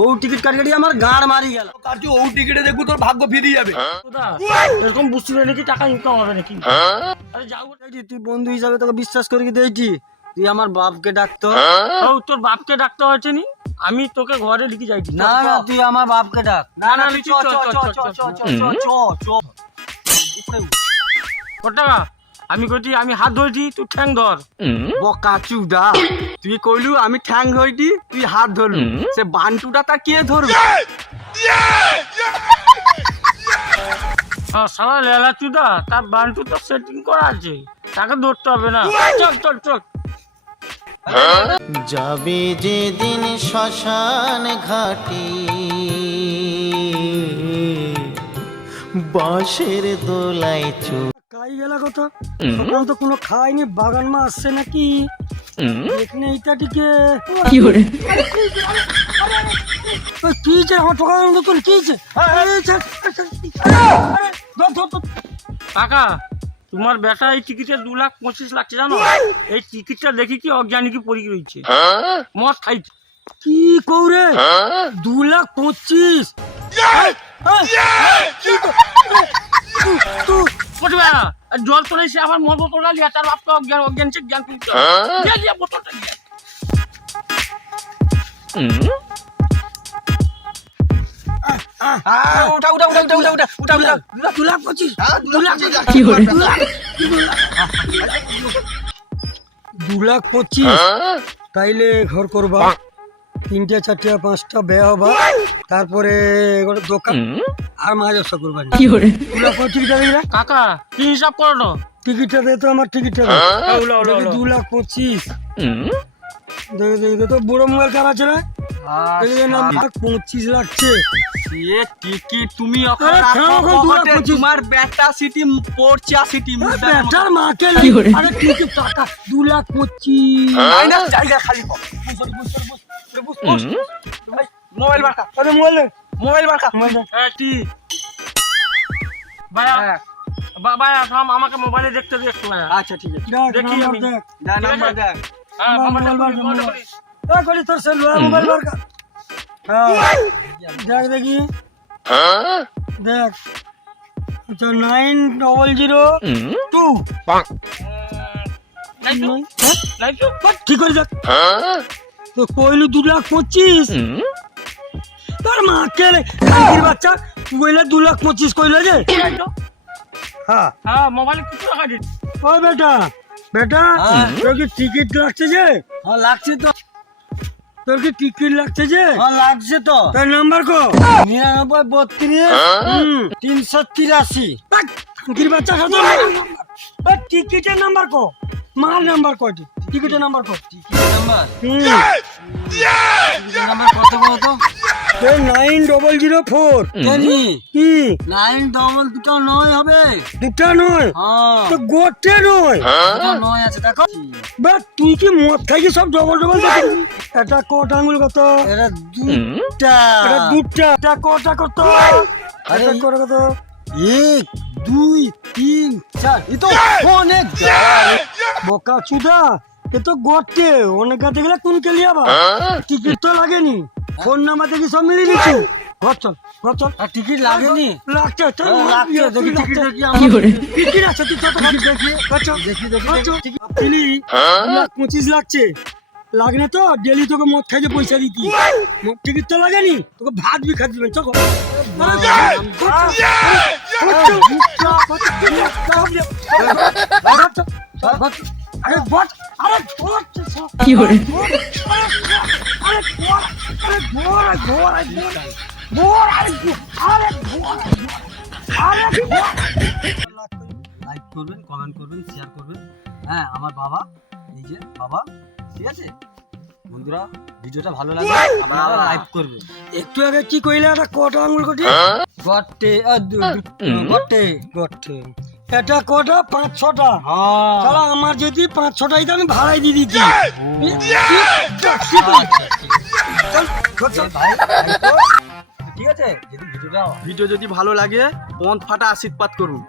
ও ticket কাটি আমার গাড় মারি গেল। কাটছি ও টিকিটে দেখবো তোর ভাগ্য ফিরিয়ে যাবে। এরকম বুঝতে পারি নাকি টাকা ইনকাম হবে নাকি? আরে যাও তুই বন্ধু হিসাবে তোকে বিশ্বাস করে দিয়েছি, তুই আমার বাপকে ডাকতো। তোর বাপকে ডাকতে হয়েছে নি? আমি তোকে ঘরে লিখে যাইছি। না না তুই আমার বাপকে ডাক। না না লিখি টাকা আমি কইছি আমি হাত ধরেছি তুই ঠ্যাং ধর। বকা চুদা, তুই কইলু আমি ঠ্যাং ধইটি তুই হাত ধরলু, সে বান্টুটা তা কে ধরবে? সারা লেলা চুদা তার বান্টু তো সেটিং করা আছে, তাকে ধরতে হবে না। চল চল চল। যাবে যেদিন শ্মশান ঘাটি বাঁশের দোলায় কাই গেলা কথা সকাল তো কোনো খাইনি, বাগান মা আসছে নাকি এখানে এইটাটিকে কি করে কি যে আমার ঠোকা নতুন কি যে কাকা তোমার বেটা এই টিকিটে 2,25,00,000 জানো? এই টিকিটটা দেখি কি অজ্ঞানী পড়ে রয়েছে, মদ খাইছে। কি কৌরে 2,25,000? জল তো নেই, সে আবার মদ বোতলটা লিয়া তার বাপকে অজ্ঞান সে জ্ঞান তুলতে বোতলটা লিয়া। উঠা উঠা উঠা উঠা উঠা উঠা উঠা 2,25,000 তাইলে ঘর করবা, 3টা 4টা 5টা বেয়া হবা, তারপরে একটা দোকান আর মাছ ব্যবসা করবা। 2,25,000 কাকা কি হিসাব করো তো? টিকিটটা দে তো, আমার টিকিটটা দে। 2,25,000 দেখে দেখে তো বড় মোবাইল কার আছে না? 25 লাগছে। এ টিকিট তুমি তোমার বেটা সিটি পড়ছে সিটি বেটার মাকে আরে টিকিট টাকা 2,25,000 না জায়গা খালি কর। মোবাইল বারকা, আরে মোবাইল মোবাইল বারকা। কি ভাইয়া ভাইয়া আমাকে মোবাইলে দেখতে দে একটু ভাইয়া। আচ্ছা ঠিক আছে, দেখি আমি। না নাম্বার দেখ। হ্যাঁ করি তোর সেল মোবাইল বার কর। দেখ দেখি দেখ, আচ্ছা 9,002 ঠিক করে দেখ। তো কইলু 2,25,000 তোর মাকে বাচ্চা কইলে 2,25,000 কইলে যে। হ্যাঁ হ্যাঁ মোবাইলে কিছু রাখা দিন। ও বেটা বেটা তোর কি টিকিট লাগছে যে? হ্যাঁ লাগছে তো। তোর কি টিকিট লাগছে যে? হ্যাঁ লাগছে তো। তোর নাম্বার কো? 9932 383। বাচ্চা সাথে টিকিটের নাম্বার কো, মাল নাম্বার কয়টি? টিকিটের নাম্বার কো? নাম্বার নাম্বার কত কত? 9,004 জানি কি 9 হবে। দুটা নয় হ্যাঁ তো গোটে নয়, এটা 9 আছে দেখো। বা তুই কি মদ খাইছি সব ডবল ডবল দেখি। এটা কত আঙুল কত? এটা দুটা। এটা দুটা। এটা কটা কত? আরে এটা কত কত? 1 2 3 4 এই তো অনেক বোকা চুদা, এ তো গোটে অনেক কাছে গেলে কোন কে লিয়াবা? টিকিট তো লাগেনি, ফোন নাম্বার দেখি সব মিলিয়ে দিচ্ছি। ঘর চল ঘর চল। আর টিকিট লাগেনি? লাগছে চল লাগছে দেখি টিকিট দেখি টিকিট আছে তুই চল দেখি দেখি দেখি 2,25,000 লাগছে। লাগনে তো ডেলি তোকে মদ খাইতে পয়সা দিতি, টিকিট তো লাগেনি, তোকে ভাত বি খাইতে দিবেন। চল আরে বট আরে বট কি করে আরে বট আরে ঘোর ঘোর ঘোর আরে ঘোর আরে লাইক করবেন, কমেন্ট করবেন, শেয়ার করবেন। হ্যাঁ আমার বাবা, এই যে বাবা, ঠিক আছে বন্ধুরা? ভিডিওটা ভালো লাগলে আবার লাইক করবে। একটু আগে কি কইলা? এটা কটা আঙুল কটি? গটে গটে গটে এটা কটা? 5-6টা। শালা আমার যদি 5-6টাই তো আমি ভাড়াই দিয়ে দিচ্ছি। ঠিক আছে, যদি ভিডিও যদি ভালো লাগে পন্থ ফাটা আশীর্বাদ করুন।